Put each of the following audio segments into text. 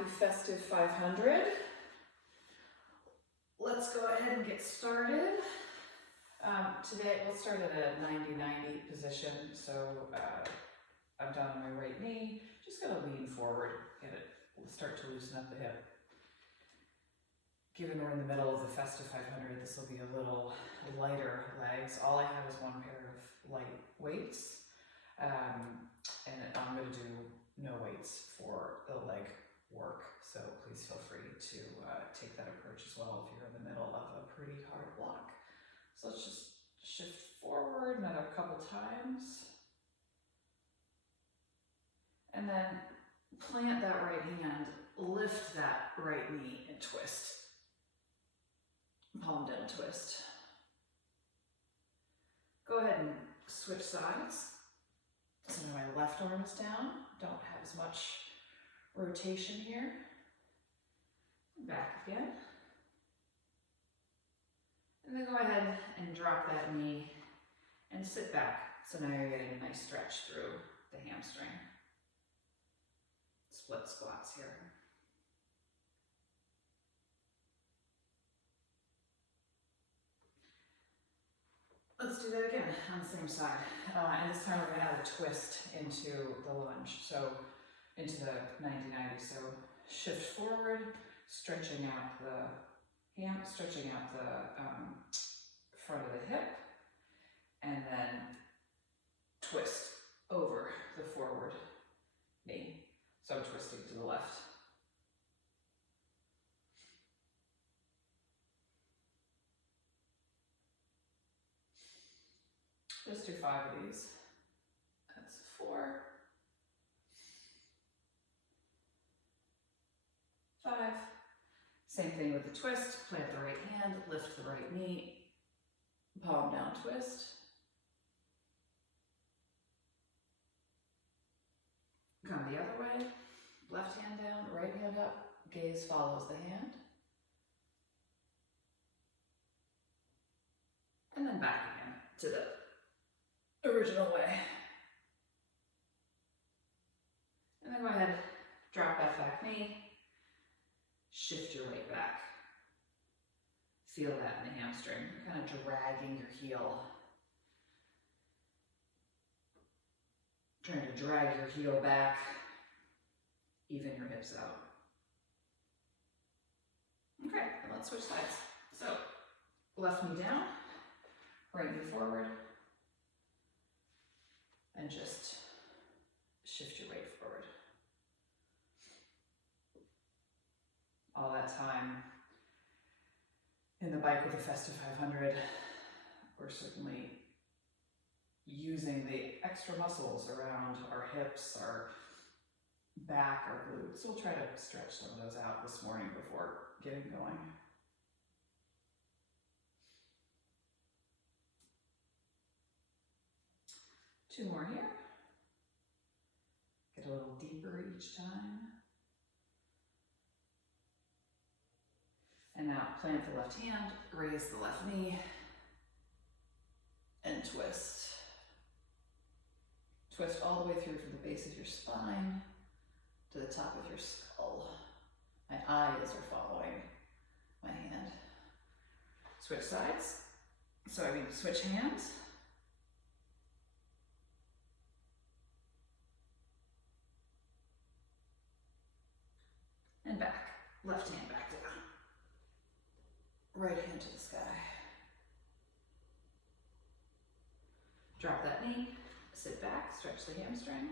happy festive 500. Let's go ahead and get started. Today we'll start at a 90-90 position. So I'm down on my right knee, just gonna lean forward, start to loosen up the hip. Given we're in the middle of the Festive 500, this will be a little lighter legs. All I have is one pair of light weights, and I'm going to do no weights for the leg work. So please feel free to take that approach as well if you're in the middle of a pretty hard block. So let's just shift forward another couple times, and then plant that right hand, lift that right knee and twist. Palm down twist. Go ahead and switch sides. So now my left arm is down. Don't have as much rotation here. Back again. And then go ahead and drop that knee and sit back. So now you're getting a nice stretch through the hamstring. Split squats here. Let's do that again on the same side. And this time we're going to add a twist into the lunge. So into the 90-90. So shift forward, stretching out the stretching out the front of the hip, and then twist over the forward knee. So I'm twisting to the left. Just do 5 of these. That's 4, 5. Same thing with the twist. Plant the right hand, lift the right knee, palm down twist. Come the other way. Left hand down, right hand up. Gaze follows the hand. And then back again to the original way. And then go ahead, drop that back knee, shift your weight back. Feel that in the hamstring. You're kind of dragging your heel. Trying to drag your heel back, even your hips out. Okay, and let's switch sides. So, left knee down, right knee forward, and just shift your weight forward. All that time in the bike with the Festive 500, we're certainly using the extra muscles around our hips, our back, our glutes. We'll try to stretch some of those out this morning before getting going. Two more here. Get a little deeper each time. And now plant the left hand, raise the left knee, and twist. Twist all the way through from the base of your spine to the top of your skull. My eyes are following my hand. Switch sides. Switch hands. And back. Left hand back down. Right hand to the sky. Drop that knee. Sit back, stretch the hamstring.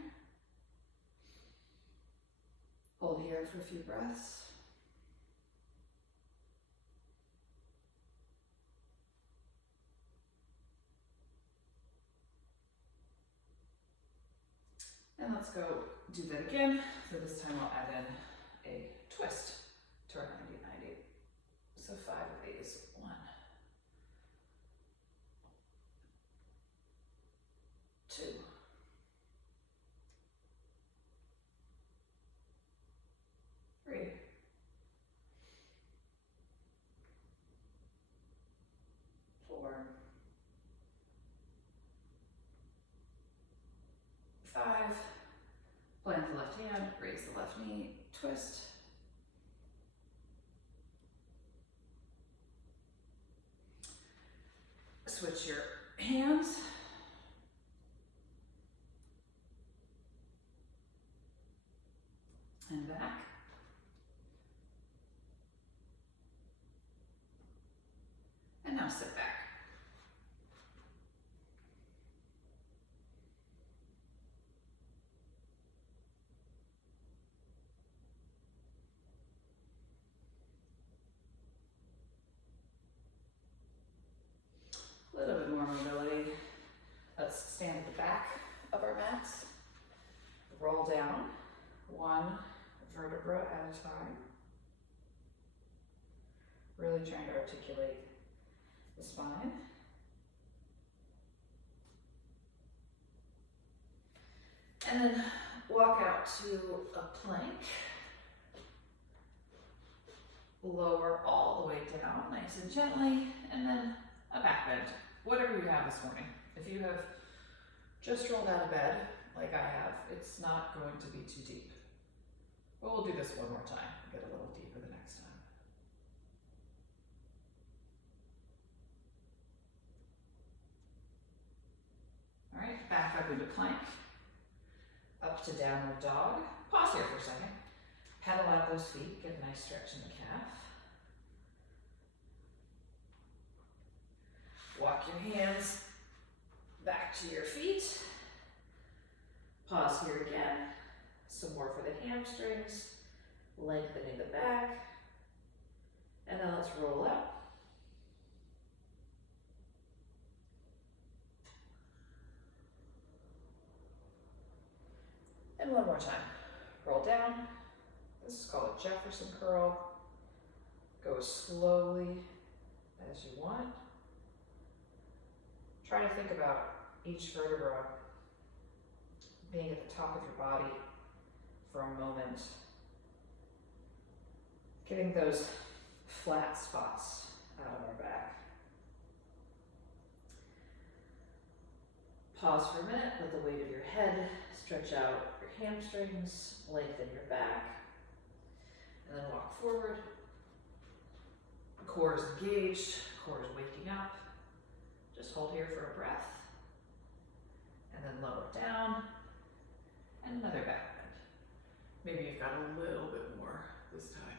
Hold here for a few breaths. And let's go do that again. So this time I'll add in a twist to our 90-90. So 5 of these. 1, 2, 3, 4, 5. Plant the left hand, raise the left knee, twist, switch your hands. And back. And now sit back. A little bit more mobility. Let's stand at the back of our mats. Roll down one vertebra at a time. Really trying to articulate the spine. And then walk out to a plank. Lower all the way down, nice and gently, and then a back bend. Whatever you have this morning. If you have just rolled out of bed, like I have, it's not going to be too deep. But we'll do this one more time, get a little deeper the next time. All right, back up into plank, up to downward dog. Pause here for a second. Pedal out those feet, get a nice stretch in the calf. Walk your hands back to your feet. Pause here again. Some more for the hamstrings, lengthening the back. And then let's roll up. And one more time. Roll down. This is called a Jefferson curl. Go as slowly as you want. Try to think about each vertebra being at the top of your body for a moment. Getting those flat spots out of our back. Pause for a minute, let the weight of your head stretch out your hamstrings, lengthen your back, and then walk forward. Core is engaged, core is waking up. Just hold here for a breath, and then lower down, and another back bend. Maybe you've got a little bit more this time.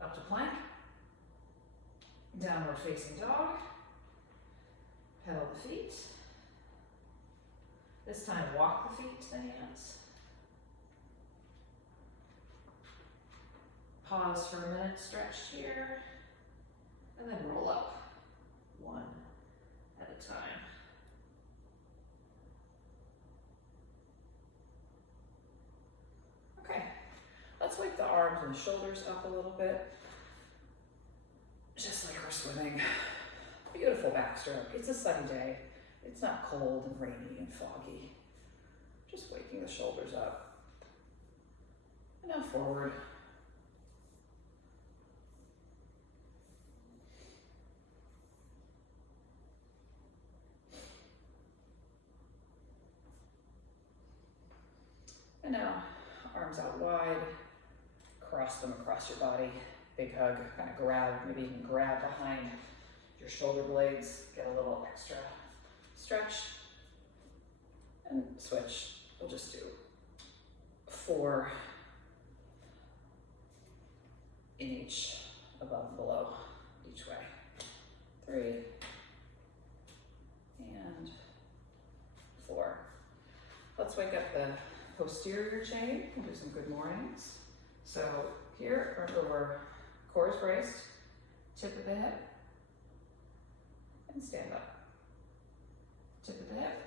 Up to plank, downward facing dog, pedal the feet. This time walk the feet to the hands. Pause for a minute, stretch here, and then roll up, one at a time. Okay, let's wake the arms and the shoulders up a little bit, just like we're swimming. Beautiful backstroke. It's a sunny day. It's not cold and rainy and foggy. Just waking the shoulders up. And now forward. And now, arms out wide, cross them across your body, big hug, kind of grab, maybe you can grab behind your shoulder blades, get a little extra stretch, and switch. We'll just do 4 in each, above and below, each way. 3, and 4. Let's wake up the posterior chain. We'll do some good mornings. So here, remember we're core is braced, tip of the hip, and stand up. Tip of the hip,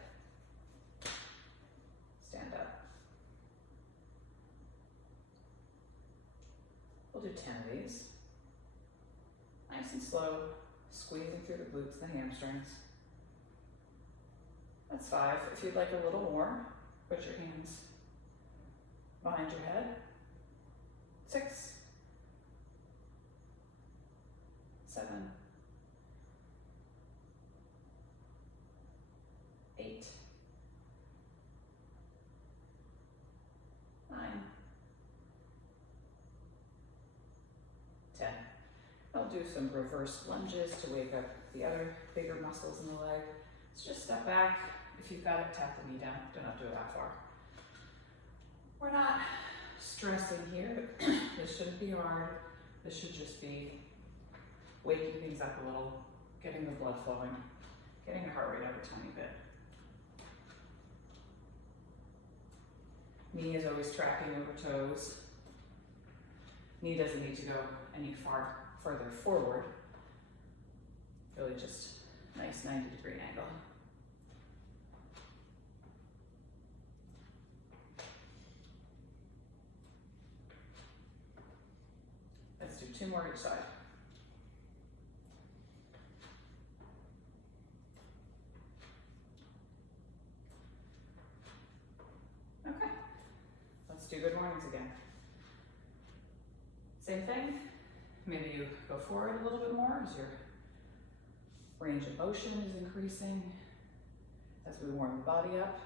stand up. We'll do 10 of these. Nice and slow, squeezing through the glutes and the hamstrings. That's 5. If you'd like a little more, put your hands behind your head. 6, 7, 8, 9, 10. I'll do some reverse lunges to wake up the other bigger muscles in the leg. So just step back. If you've got it, tap the knee down. Don't have to go that far. We're not stressing here. This shouldn't be hard. This should just be waking things up a little, getting the blood flowing, getting your heart rate up a tiny bit. Knee is always tracking over toes. Knee doesn't need to go any further forward. Really just nice 90-degree angle. Let's do 2 more each side. Okay, let's do good mornings again. Same thing, maybe you go forward a little bit more as your range of motion is increasing as we warm the body up.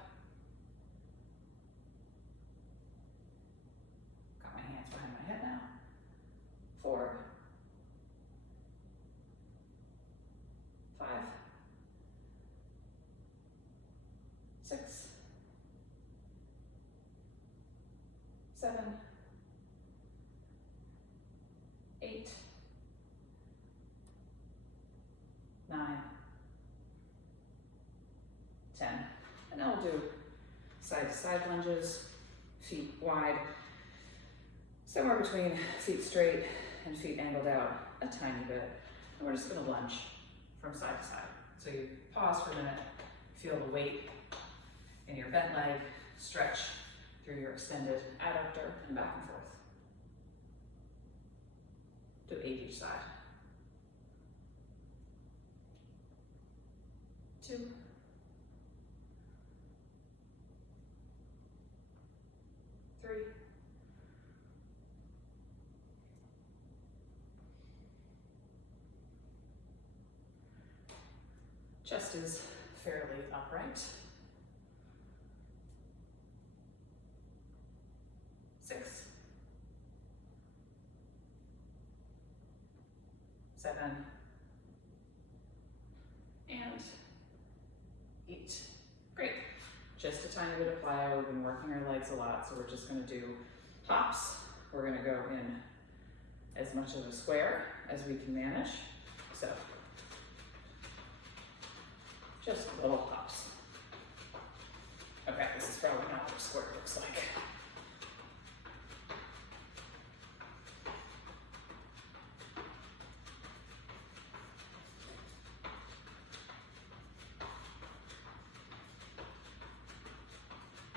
Got my hands behind my head now. 4, 5, 6, 7, 8, 9, 10. And then we'll do side to side lunges, feet wide, somewhere between feet straight and feet angled out a tiny bit. And we're just gonna lunge from side to side. So you pause for a minute, feel the weight in your bent leg, stretch through your extended adductor and back and forth. Do 8 each side. 2, 3, 4. Chest is fairly upright. 6, 7, and 8. Great. Just a tiny bit of plyo. We've been working our legs a lot, so we're just going to do hops. We're going to go in as much of a square as we can manage. So just little hops. Okay, this is probably not what a square looks like.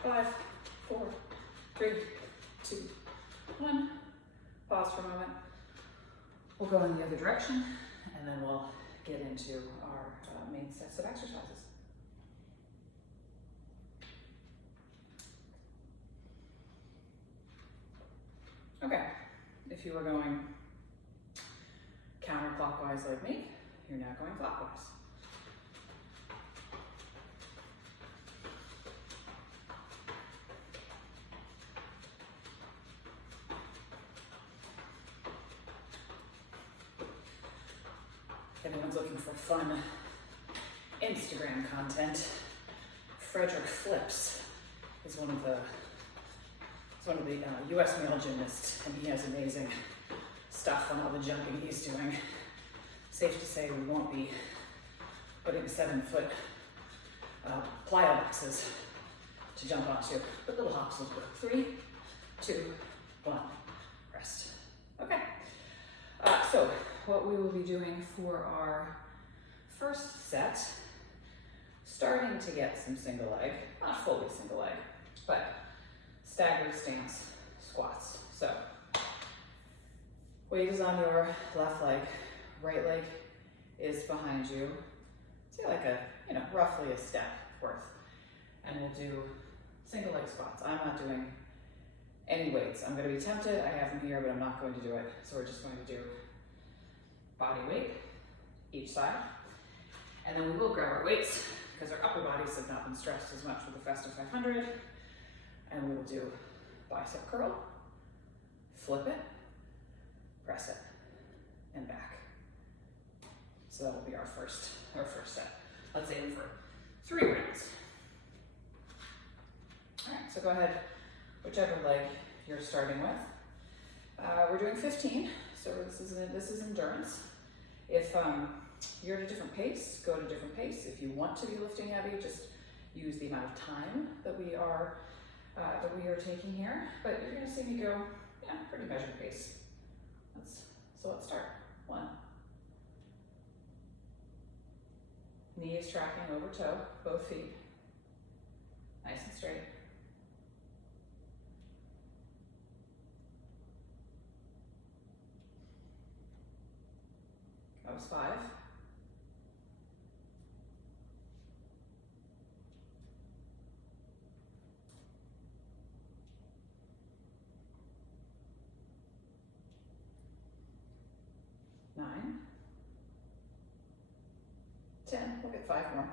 Five, 4, 3, 2, 1. Pause for a moment. We'll go in the other direction, and then we'll get into our main sets of exercises. Okay, if you were going counterclockwise like me, you're now going clockwise. If anyone's looking for fun Instagram content, Frederick Flips is one of the US male gymnasts, and he has amazing stuff on all the jumping he's doing. Safe to say we won't be putting 7-foot plyo boxes to jump onto, but little hops will do. 3, 2, 1, rest. Okay, so what we will be doing for our first set, starting to get some single leg, not fully single leg, but staggered stance squats. So weight is on your left leg, right leg is behind you. Say like roughly a step worth. And we'll do single leg squats. I'm not doing any weights. I'm gonna be tempted, I have them here, but I'm not going to do it. So we're just going to do body weight each side. And then we will grab our weights because our upper bodies have not been stressed as much with the Festive 500. And we will do bicep curl, flip it, press it, and back. So that will be our first set. Let's aim for 3 rounds. All right, so go ahead, whichever leg you're starting with. We're doing 15, so this is endurance. If you're at a different pace, go at a different pace. If you want to be lifting heavy, just use the amount of time that we are taking here. But you're going to see me go, yeah, pretty measured pace. So let's start. 1. Knees tracking over toe, both feet. Nice and straight. That was 5. 9. 10, we'll get 5 more.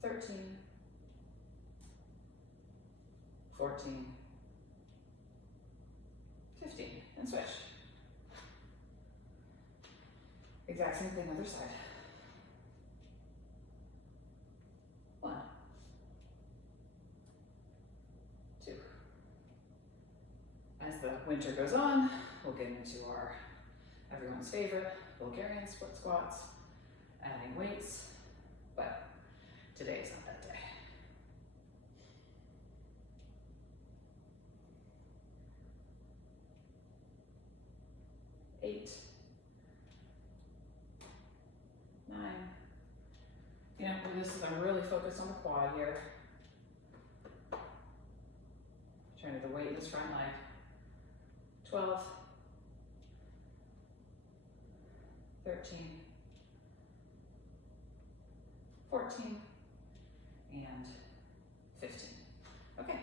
13, 14, 15, and switch. Exact same thing, other side. 1, 2. As the winter goes on, we'll get into our everyone's favorite Bulgarian split squats, adding weights, but today is not that day. 8, 9. You know, I'm really focused on the quad here. Trying to the weight in this front leg. 12, 13, 14, and 15. Okay,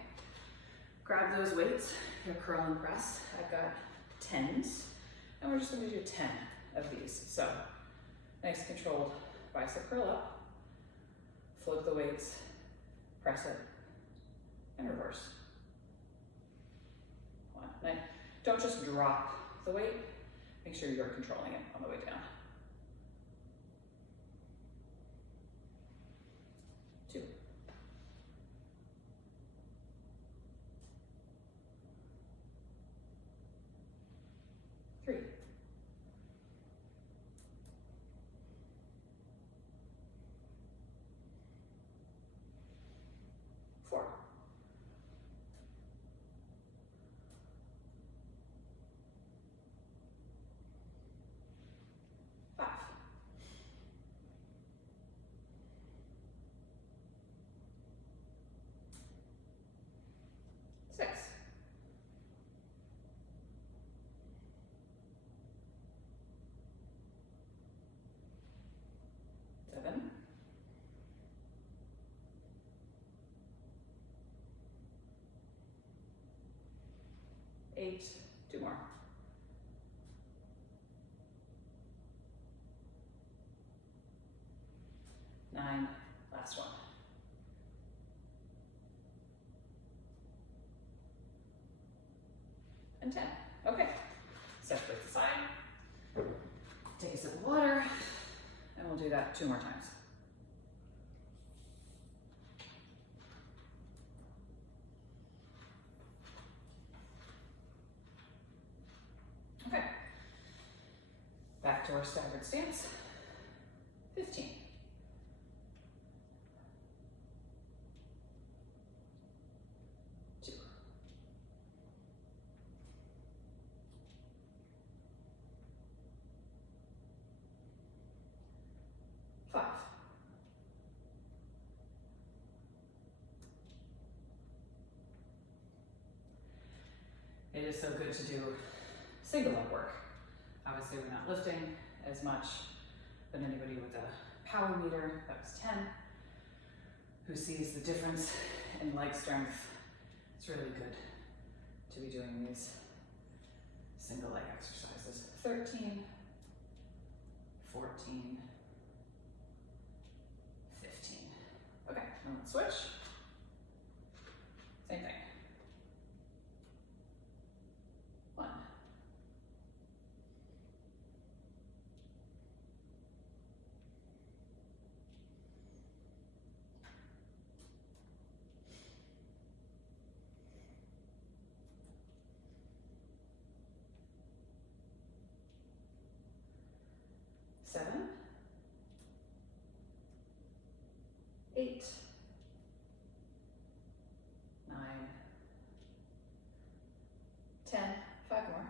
grab those weights, your curl and press. I've got 10s, and we're just going to do 10 of these. So, nice controlled bicep curl up, flip the weights, press it, and reverse. 1. Now, don't just drop the weight, make sure you're controlling it on the way down. 2. 3. 4. 5. 6. 7. 8. 2 more. 9. Last one. And 10. Okay. Set this aside. Take a sip of water, and we'll do that 2 more times. Okay. Back to our staggered stance. 15. 2. 5. It is so good to do single leg work. Obviously we're not lifting as much, but anybody with a power meter, that was 10, who sees the difference in leg strength, it's really good to be doing these single leg exercises. 13, 14, 15. Okay, now let's switch. Same thing. 8, 9, 10, 5 more.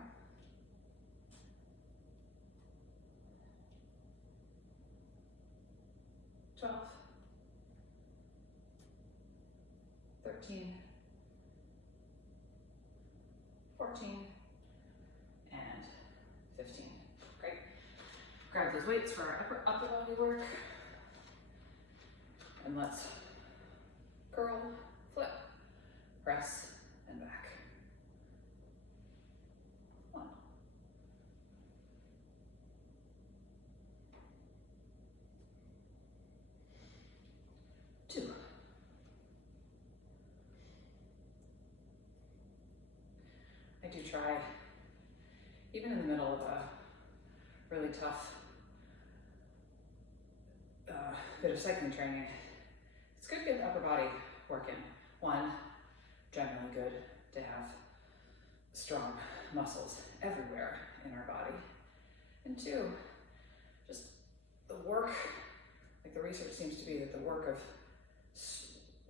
12, 13, 14, and 15. Great. Grab those weights for our upper body work. And let's curl, flip, press, and back. 1. 2. I do try, even in the middle of a really tough bit of cycling training, it's good to get the upper body working. 1, generally good to have strong muscles everywhere in our body. And 2, just the work, like the research seems to be that the work of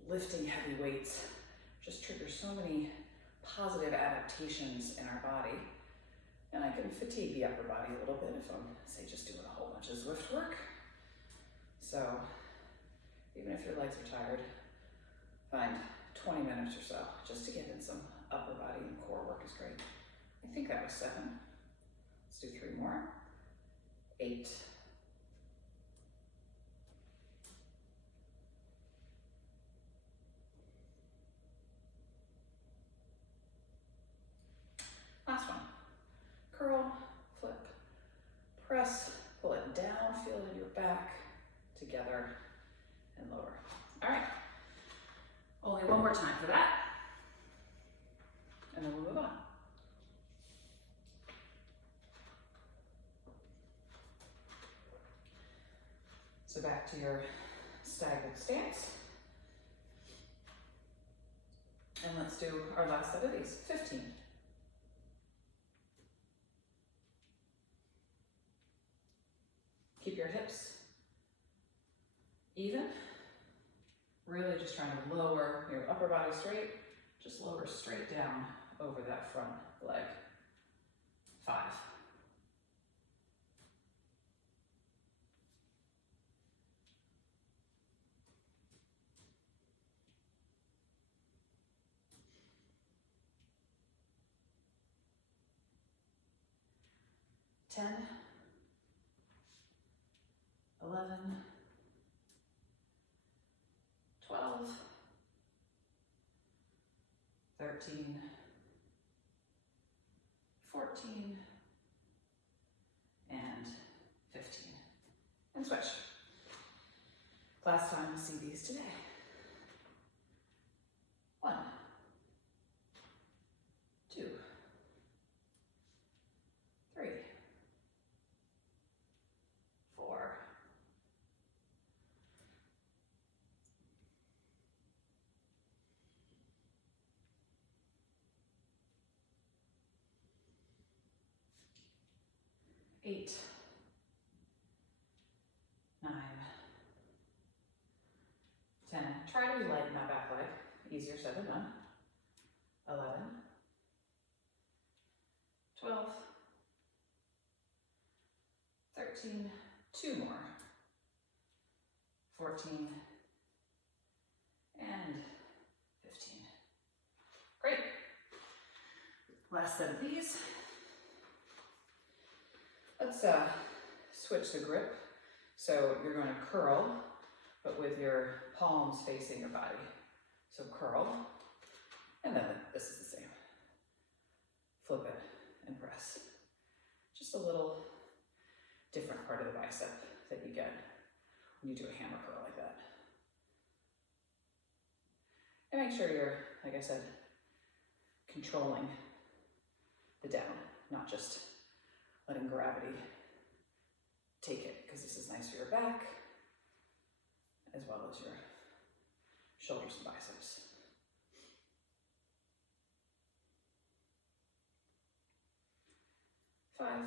lifting heavy weights just triggers so many positive adaptations in our body. And I can fatigue the upper body a little bit if I'm, say, just doing a whole bunch of Zwift work. So even if your legs are tired, find 20 minutes or so just to get in some upper body and core work is great. I think that was 7. Let's do 3 more. 8. 1. Curl, flip, press, pull it down, feel it in your back, together, and lower. All right, only one more time for that, and then we'll move on. So back to your staggered stance. And let's do our last set of these, 15. Keep your hips even. Really just trying to lower your upper body straight. Just lower straight down over that front leg. 5. 10, 11, 12, 13, 14, and 15. And switch. Last time we'll see these today. 1, 2, 3, 4, 8, 9, 10. Try to be light in that back leg. Easier said than done. 11, 12, 13, 2 more, 14, and 15. Great. Last set of these. Let's switch the grip. So you're going to curl, but with your palms facing your body. So curl, and then this is the same. Flip it and press. Just a little different part of the bicep that you get when you do a hammer curl like that. And make sure you're, like I said, controlling the down, not just letting gravity take it, because this is nice for your back, as well as your shoulders and biceps. 5, 4,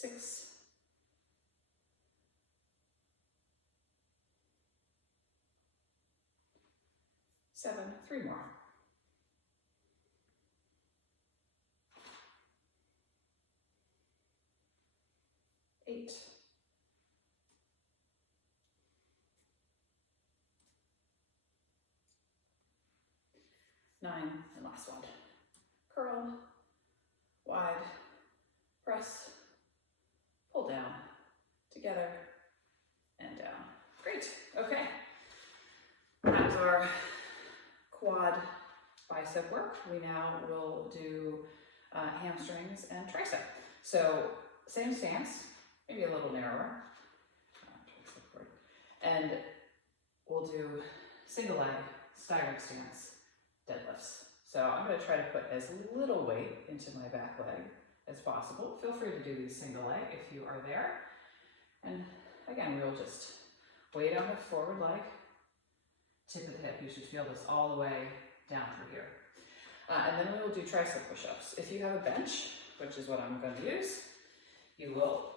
6, 7, 3 more. 8, 9, and last one. Curl, wide, press, pull down, together, and down. Great, okay. That was our quad bicep work. We now will do hamstrings and tricep. So same stance, maybe a little narrower. And we'll do single leg, staggered stance, deadlifts. So I'm going to try to put as little weight into my back leg as possible. Feel free to do these single leg if you are there. And again, we'll just weight on the forward leg, tip of the hip. You should feel this all the way down through here. And then we will do tricep push-ups. If you have a bench, which is what I'm going to use, you will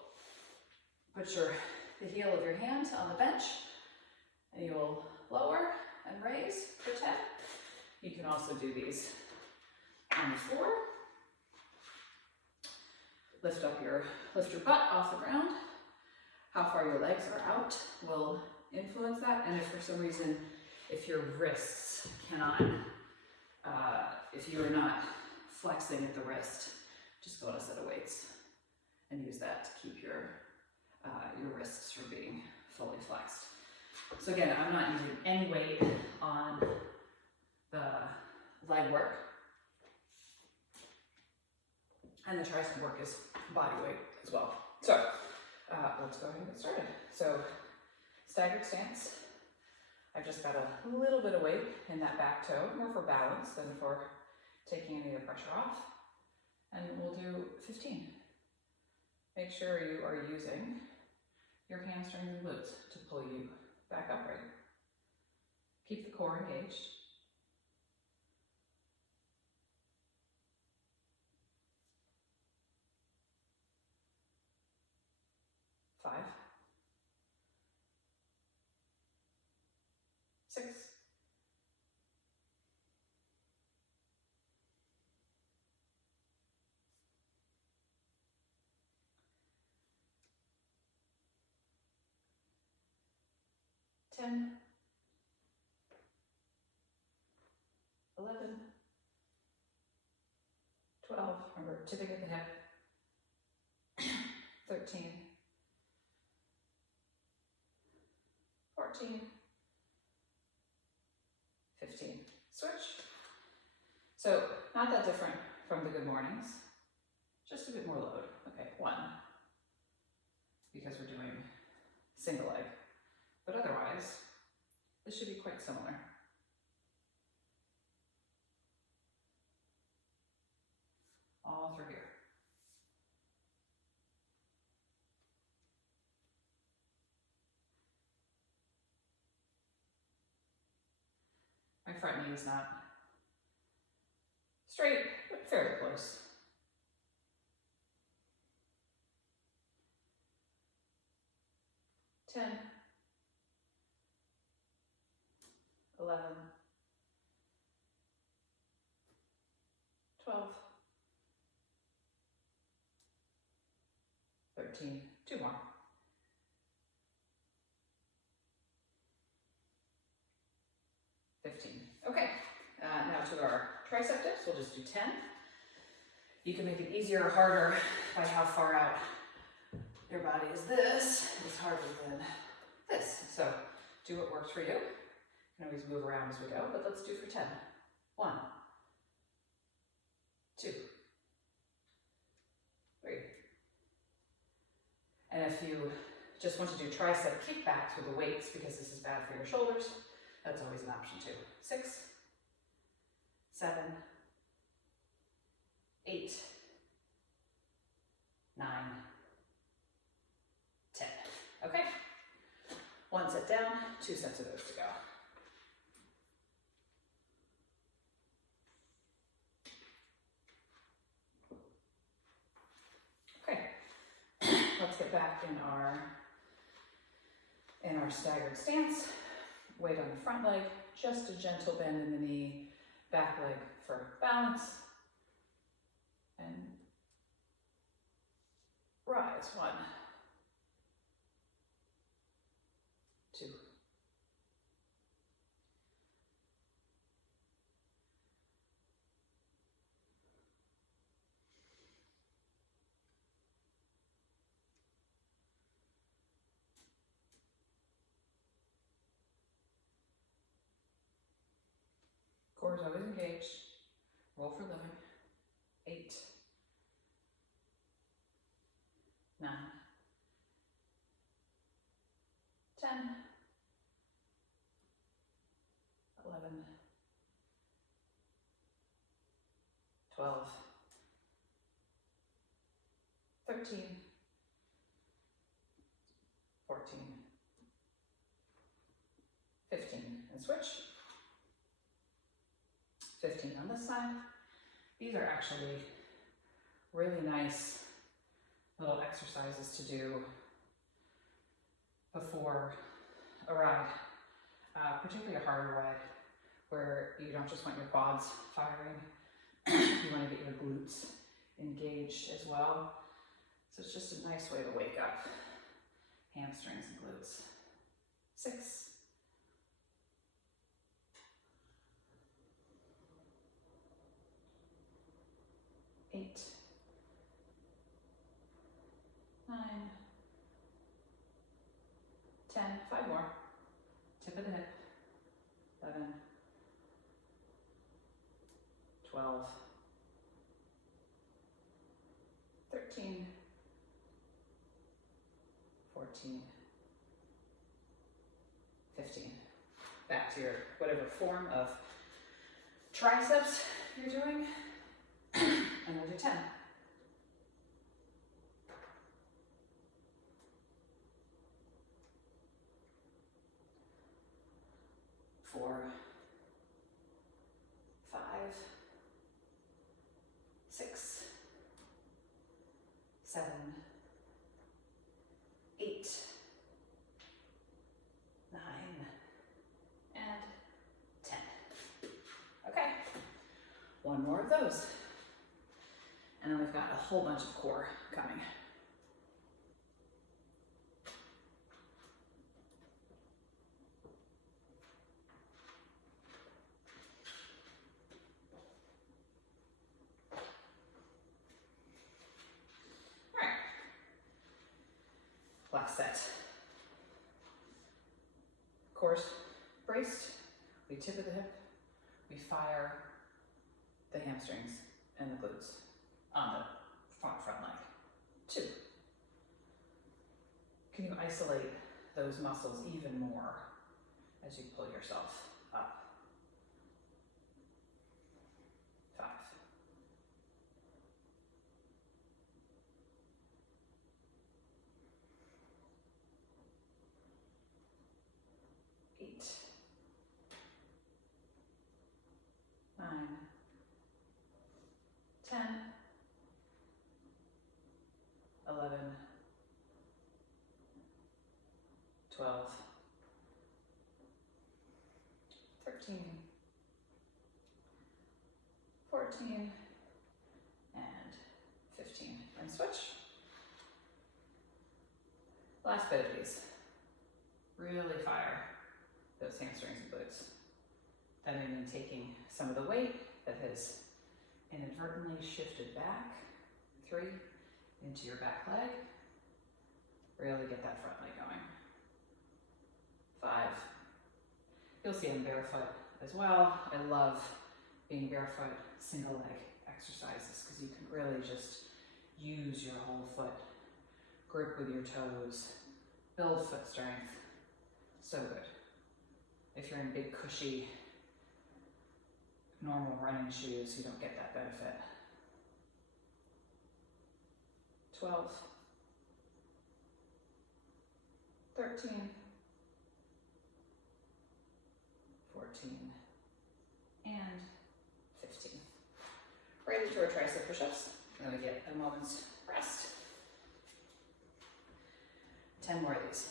put the heel of your hand on the bench, and you will lower and raise for 10. You can also do these on the floor. Lift your butt off the ground. How far your legs are out will influence that. And if for some reason, if your wrists cannot, if you are not flexing at the wrist, just go on a set of weights and use that to keep your wrists from being fully flexed. So again, I'm not using any weight on the leg work. And the tricep work is body weight as well. So let's go ahead and get started. So staggered stance. I've just got a little bit of weight in that back toe, more for balance than for taking any of the pressure off. And we'll do 15. Make sure you are using your hamstrings and glutes to pull you back upright. Keep the core engaged. 5, 6, 10, 11, 12, remember tipping at the hip, 13, 14, 15. Switch. So not that different from the good mornings, just a bit more load. Okay, 1, because we're doing single leg. But otherwise, this should be quite similar. All through here. My front knee is not straight, but fairly close. 10, 11, 12, 13, 2 more. 15. Okay, now to our tricep dips, we'll just do 10. You can make it easier or harder by how far out your body is. This is harder than this. So do what works for you. You can always move around as we go, but let's do for 10. 1, 2, 3. And if you just want to do tricep kickbacks with the weights because this is bad for your shoulders, that's always an option too. 6, 7, 8, 9, 10. Okay. 1 set down, 2 sets of those to go. Okay. back in our staggered stance. Weight on the front leg, just a gentle bend in the knee, back leg for balance, and rise. 1, 2. Core is always engaged. Roll for living. 8, 9, 10, 11, 12, 13, 14, 15, and switch. 15 on this side. These are actually really nice little exercises to do before a ride, particularly a harder ride where you don't just want your quads firing, you want to get your glutes engaged as well. So it's just a nice way to wake up hamstrings and glutes. 6, 8, 9, 10, 5 more, tip of the hip, 11, 12, 13, 14, 15. Back to your whatever form of triceps you're doing, and we'll do 10. 4, 5, 6, 7, 8, 9, and 10. Okay, one more of those. And then we've got a whole bunch of core coming. All right, last set. Core's braced, we tip of the hip, we fire the hamstrings and the glutes on the front leg. 2. Can you isolate those muscles even more as you pull yourself up? 5. 8, 9, 10, 11, 12, 13, 14, and 15. And switch. Last bit of these. Really fire those hamstrings and glutes. That may mean taking some of the weight that has inadvertently shifted back. 3, into your back leg. Really get that front leg going. 5. You'll see I'm barefoot as well. I love being barefoot, single leg exercises because you can really just use your whole foot, grip with your toes, build foot strength. So good. If you're in big, cushy, normal running shoes, you don't get that benefit. 12, 13, 14, and 15. Right into our tricep push-ups. Then we get a moment's rest. 10 more of these.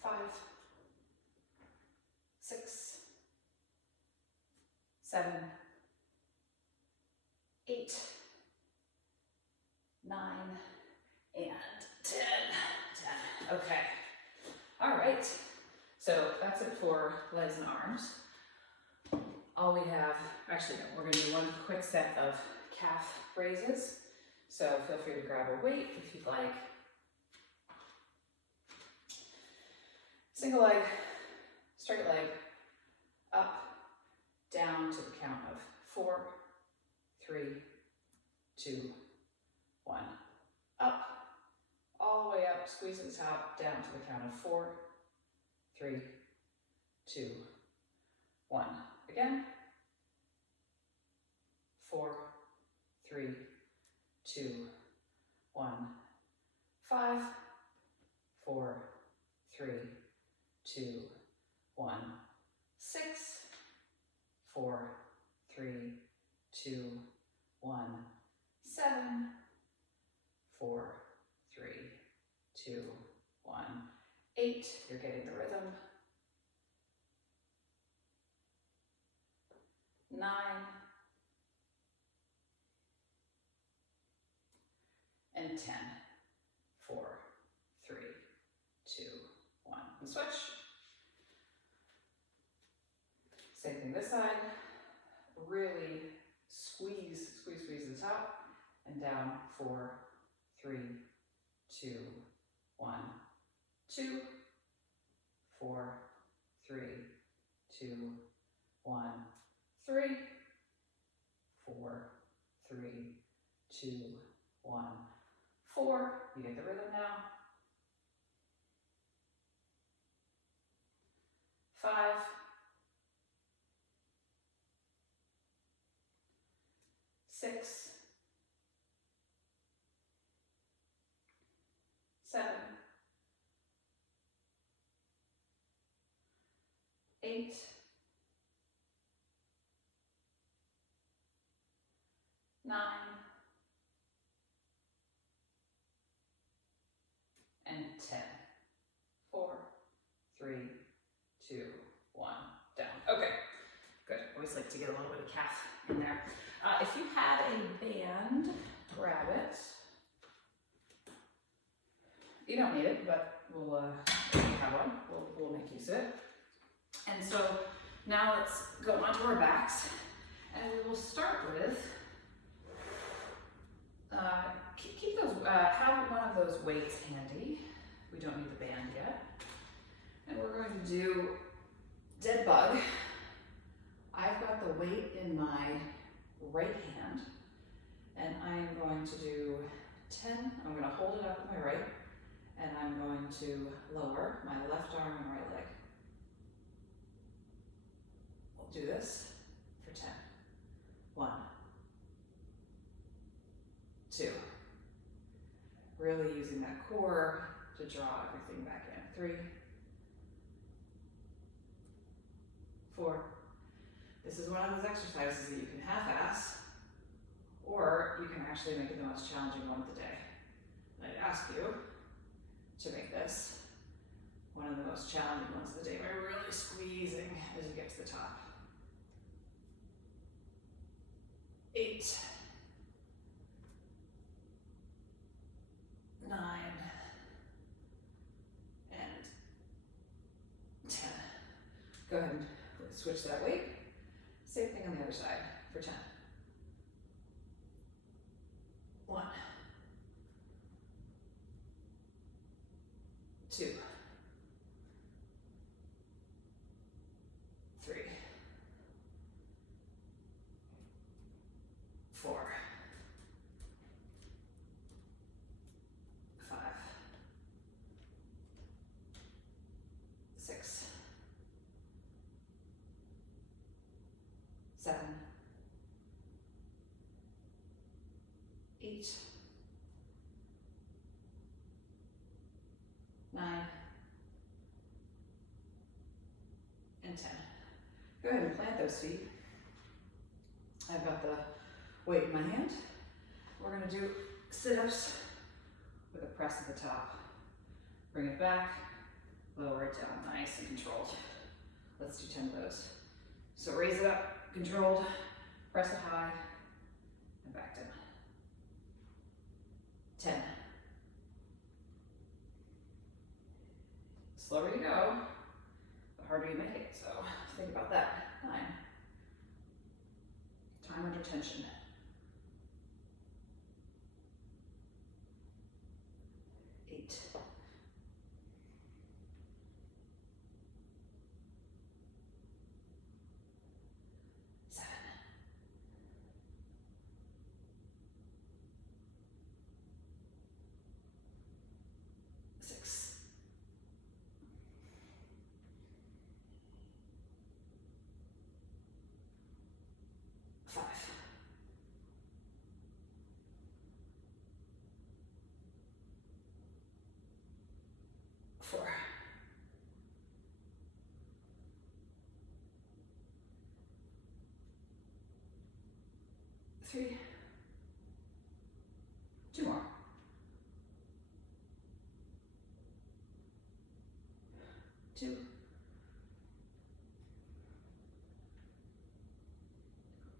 Five, 6, 7, 8, 9, and 10. Okay. All right. So that's it for legs and arms. All we have, actually, no, we're going to do one quick set of calf raises. So feel free to grab a weight if you'd like. Single leg, straight leg, up, down to the count of 4, 3, 2, 1. Up, all the way up, squeeze at the top, down to the count of 4, 3, 2, 1. Again. 4, 3, 2, 1. 5, 4, 3, 2, 1. 6, 4, 3, 2, 1. 7, 4, 3, 2, 1. 8, you're getting the rhythm. 9, and 10. 4, 3, 2, 1. And switch. Same thing this side. Really squeeze the top and down. 4, 3, 2, 1. 2, 4, 3, 2, 1. 3, 4, 3, 2, 1. 4, you get the rhythm now. 5, 6, 7, 8, 9, and 10. 4, 3, 2, 1. Down. Okay, good. Always like to get a little bit of calf in there. If you had a band, grab it. You don't need it, but we'll, if you have one, we'll make use of it. And so now let's go onto our backs, and we will start with, keep those, have one of those weights handy. We don't need the band yet. And we're going to do dead bug. I've got the weight in my right hand, and I'm going to do 10. I'm going to hold it up with my right, and I'm going to lower my left arm and right leg. We'll do this for 10. 1, 2. Really using that core to draw everything back in. 3, 4. This is one of those exercises that you can half-ass, or you can actually make it the most challenging one of the day. And I'd ask you to make this one of the most challenging ones of the day by really squeezing as you get to the top. 8, 9, and 10. Go ahead and switch that weight. Same thing on the other side for 10. 1, 2, 3, 4, 5, 6, 7, 8, 9, and 10. Go ahead and plant those feet. I've got the weight in my hand. We're gonna do sit-ups with a press at the top. Bring it back, lower it down, nice and controlled. Let's do 10 of those. So raise it up, controlled, press it high, and back down. 10. Slower you go, the harder you make it, so think about that. 9. Time under tension. 8. 7. 6. 5. 4. 3. 2 more. 2.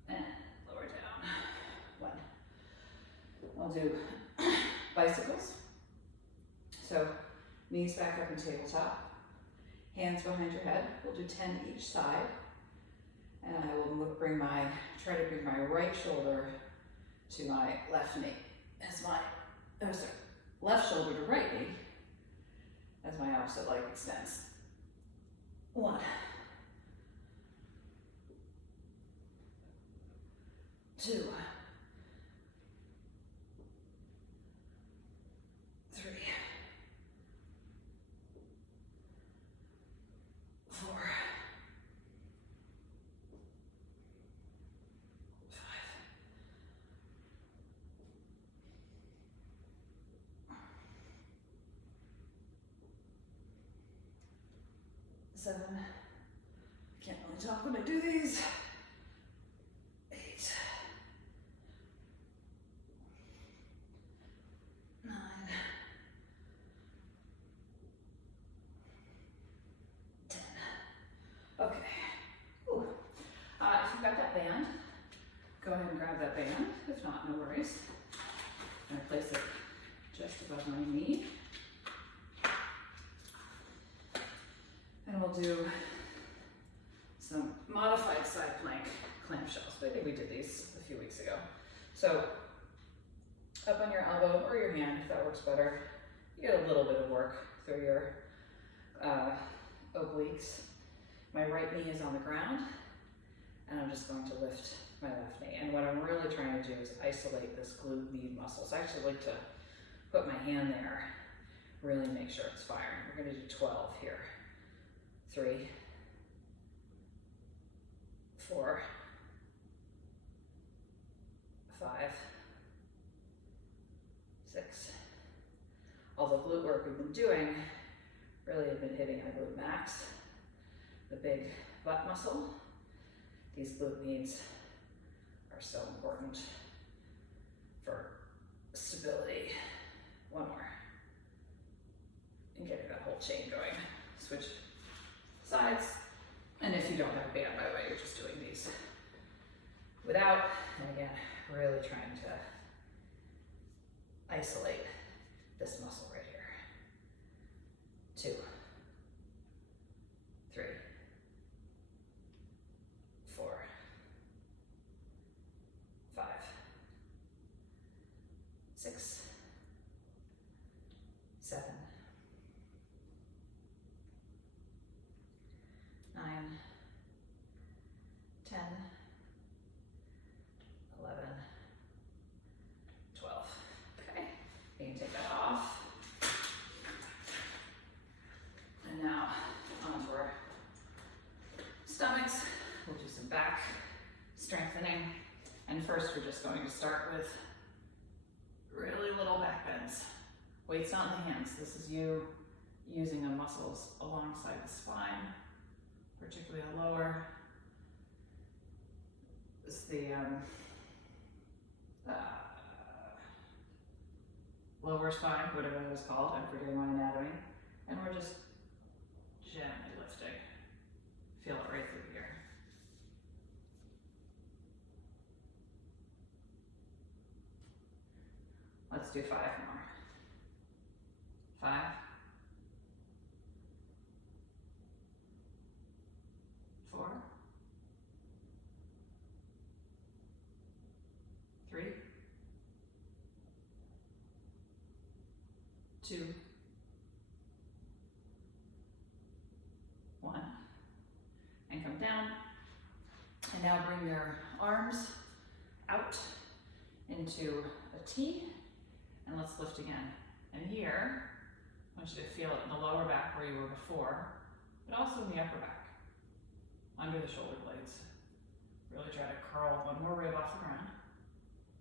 And lower down. 1. I'll do bicycles. So knees back up in tabletop, hands behind your head. We'll do 10 each side. And I will try to bring my right shoulder to my left knee as my, left shoulder to right knee as my opposite leg extends. 1. 2. 3. 4. 5. 7. I can't really talk when I do these. 8. 9. 10. Okay. Ooh. If you've got that band, go ahead and grab that band. If not, no worries. I'm gonna place it just above my knee. And we'll do some modified side plank clamshells. I think we did these a few weeks ago. So up on your elbow or your hand, if that works better. You get a little bit of work through your obliques. My right knee is on the ground, and I'm just going to lift my left knee. And what I'm really trying to do is isolate this glute med muscle. So I actually like to put my hand there, really make sure it's firing. We're gonna do 12 here. 3, 4, 5, 6. All the glute work we've been doing really have been hitting our glute max, the big butt muscle. These glute meds are so important for stability. 1 more. And getting that whole chain going. Switch sides. And if you don't have a band, by the way, you're just doing these without. And again, really trying to isolate this muscle right here. 2, 3, 4, 5, 6, 7, 9, 10, 11, 12. Okay, you can take that off. And now onto our stomachs. We'll do some back strengthening. And first we're just going to start with really little back bends. Weight's not in the hands. This is you using the muscles alongside the spine, particularly the lower It's the lower spine, whatever that is called. I'm forgetting my anatomy. And we're just gently lifting. Feel it right through here. Let's do 5 more. 5. 4. 3. 2. 1. And come down. And now bring your arms out into a T. And let's lift again. And here, I want you to feel it in the lower back where you were before, but also in the upper back, under the shoulder blades. Really try to curl one more rib off the ground.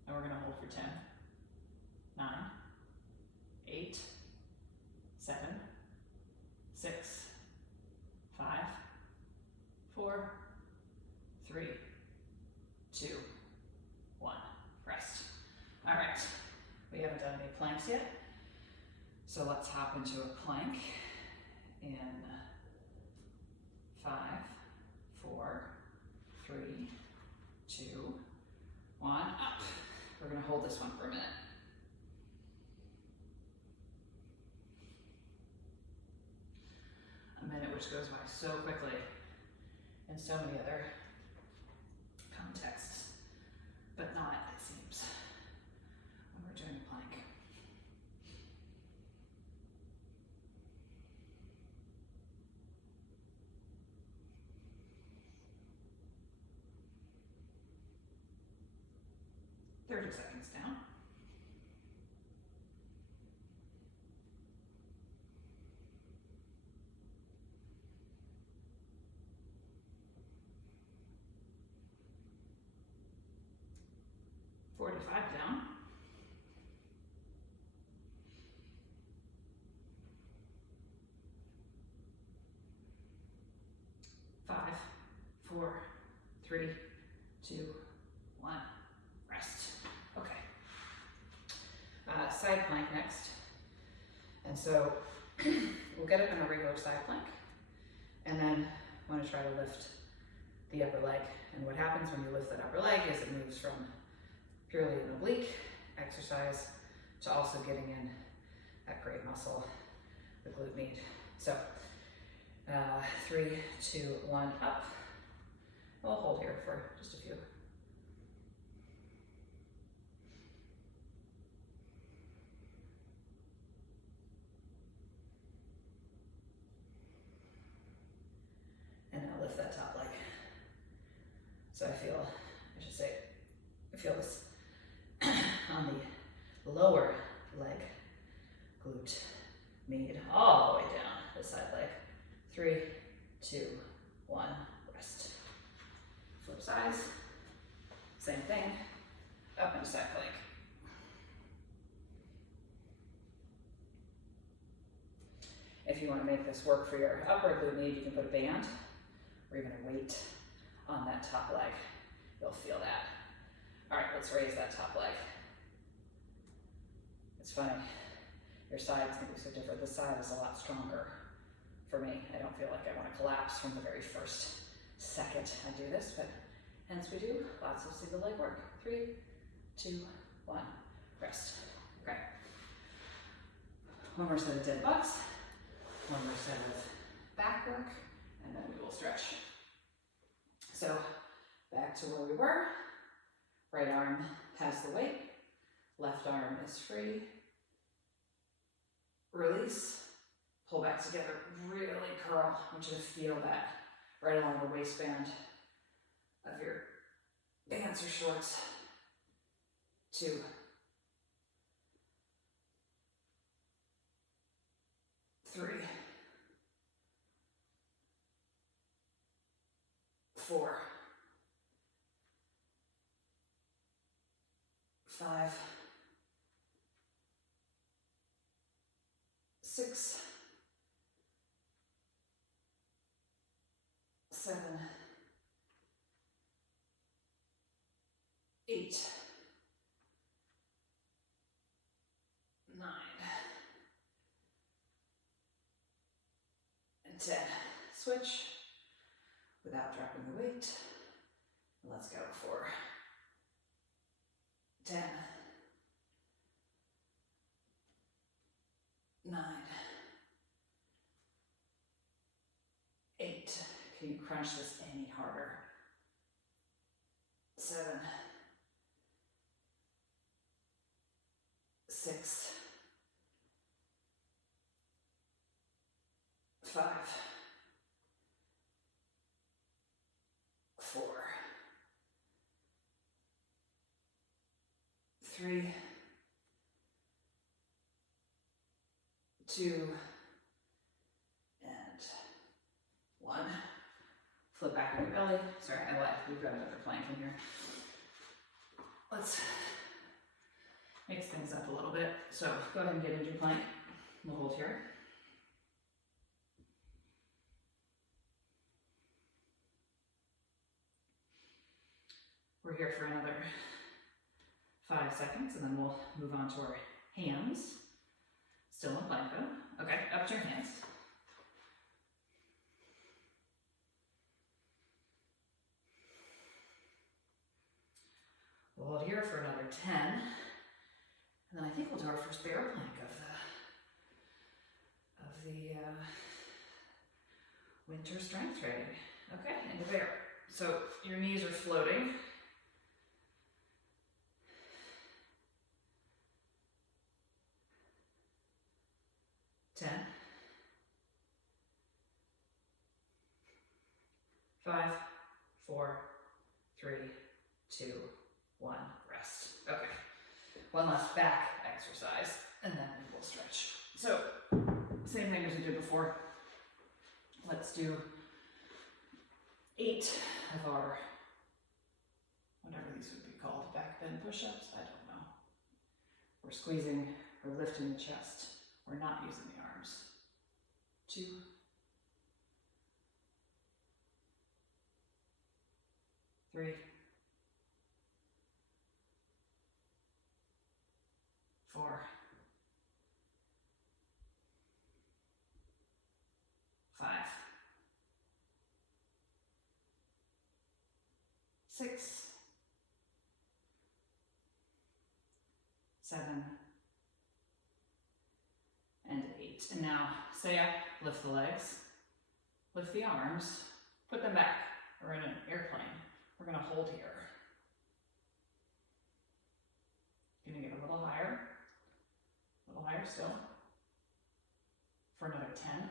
And we're gonna hold for 10, 9, 8, 7, 6, 5, 4, 3, 2, 1. Rest. All right. We haven't done any planks yet, so let's hop into a plank in 5, 4, 3, 2, 1, up. We're gonna hold this one for a minute. A minute which goes by so quickly in so many other contexts, but not, it seems, when we're doing a plank. Seconds down. Down. 5, 4, 3, 2, 1. Rest. Okay. Side plank next. And so we'll get up in a regular side plank, and then I want to try to lift the upper leg. And what happens when you lift that upper leg is it moves from purely an oblique exercise to also getting in that great muscle, the glute med. So 3, 2, 1, up. We'll hold here for just a few. And now lift that top leg. So I feel this on the lower leg, glute med, all the way down the side leg. 3, 2, 1, rest. Flip sides, same thing, up into side plank. If you want to make this work for your upper glute med, you can put a band or even a weight on that top leg. You'll feel that. All right, let's raise that top leg. It's funny, your side's gonna be so different. This side is a lot stronger for me. I don't feel like I want to collapse from the very first second I do this, but hence we do lots of single leg work. 3, 2, 1, rest. Okay. One more set of dead bugs, one more set of back work, and then we will stretch. So back to where we were. Right arm has the weight, left arm is free. Release, pull back together, really curl. I want you to feel that right along the waistband of your pants or shorts. 2, 3, 4, 5, 6, 7, 10. Switch without dropping the weight. Let's go for 10, 9, 8. Can you crunch this any harder? 7, 6, 5, 4, 3, 2, and 1. Flip back on your belly. Sorry, I lied. We've got another plank in here. Let's mix things up a little bit. So go ahead and get into your plank. We'll hold here. We're here for another 5 seconds, and then we'll move on to our hands. Still in plank though. Okay, up to your hands. We'll hold here for another 10. And then I think we'll do our first bear plank of the winter strength training. Okay, into bear. So your knees are floating. 10, 5, 4, 3, 2, 1, rest. Okay, one last back exercise, and then we'll stretch. So, same thing as we did before. Let's do 8 of our, whatever these would be called, back bend push-ups, I don't know. We're squeezing or lifting the chest. We're not using the arms. 2, 3, 4, 5, 6, 7, and 8. And now stay up, lift the legs, lift the arms, put them back. We're in an airplane. We're gonna hold here. Gonna get a little higher still. For another 10.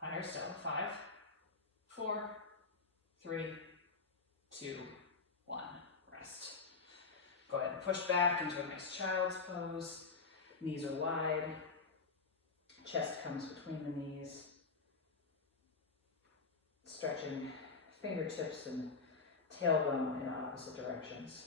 Higher still, 5, 4, 3, 2, 1, rest. Go ahead and push back into a nice child's pose. Knees are wide. Chest comes between the knees. Stretching fingertips and tailbone in opposite directions.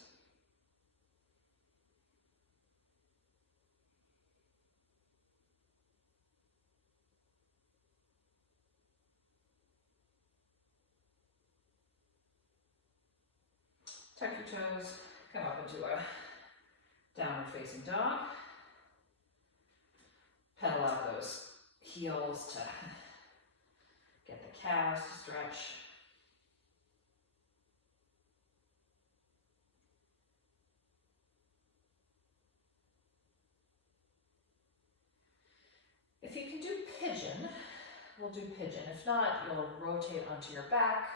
Tuck your toes, come up into a downward facing dog. Pedal out those heels to get the calves to stretch. If you can do pigeon, we'll do pigeon. If not, you'll rotate onto your back,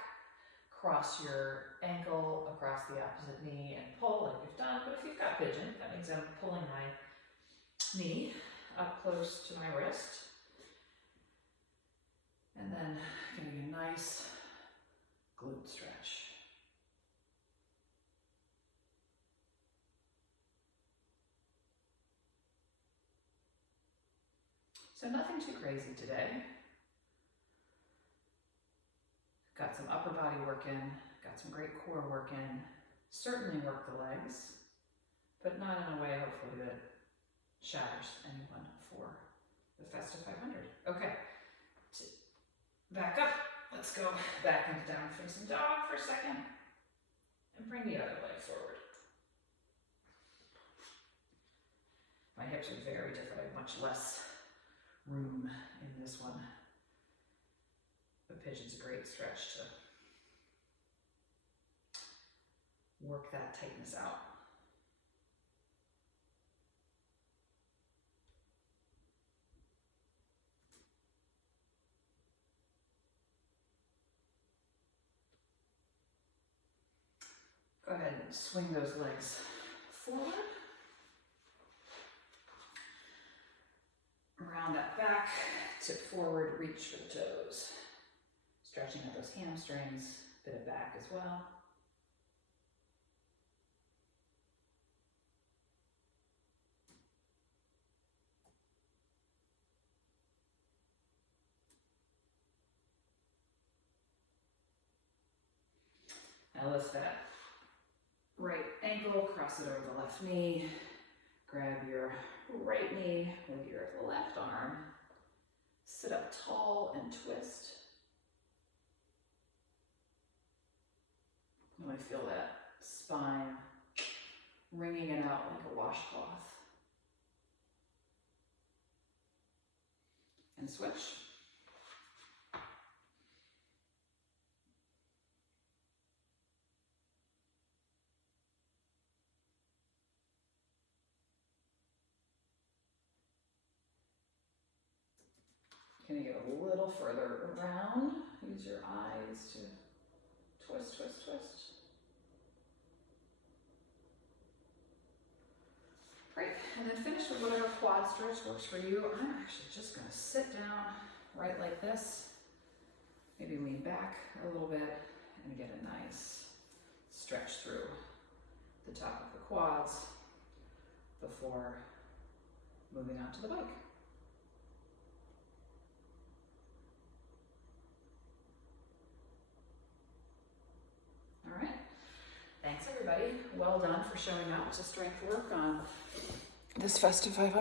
cross your ankle across the opposite knee and pull like we've done. But if you've got pigeon, that means I'm pulling my knee up close to my wrist. And then getting a nice glute stretch. So nothing too crazy today. Got some upper body work in, got some great core work in, certainly work the legs, but not in a way hopefully that shatters anyone for the Festive 500. Okay, back up. Let's go back into down facing dog for a second and bring the other leg forward. My hips are very different. I have much less room in this one. The pigeon's a great stretch to work that tightness out. Go ahead and swing those legs forward. Round that back, tip forward, reach for the toes. Stretching out those hamstrings, bit of back as well. Now lift that right ankle, cross it over the left knee, grab your right knee with your left arm, sit up tall and twist. Really feel that spine wringing it out like a washcloth. And switch. Gonna get a little further around. Use your eyes to twist, twist, twist. Great, and then finish with whatever quad stretch works for you. I'm actually just gonna sit down right like this. Maybe lean back a little bit and get a nice stretch through the top of the quads before moving on to the bike. All right, thanks everybody. Well done for showing up to strength work on this Festive 500.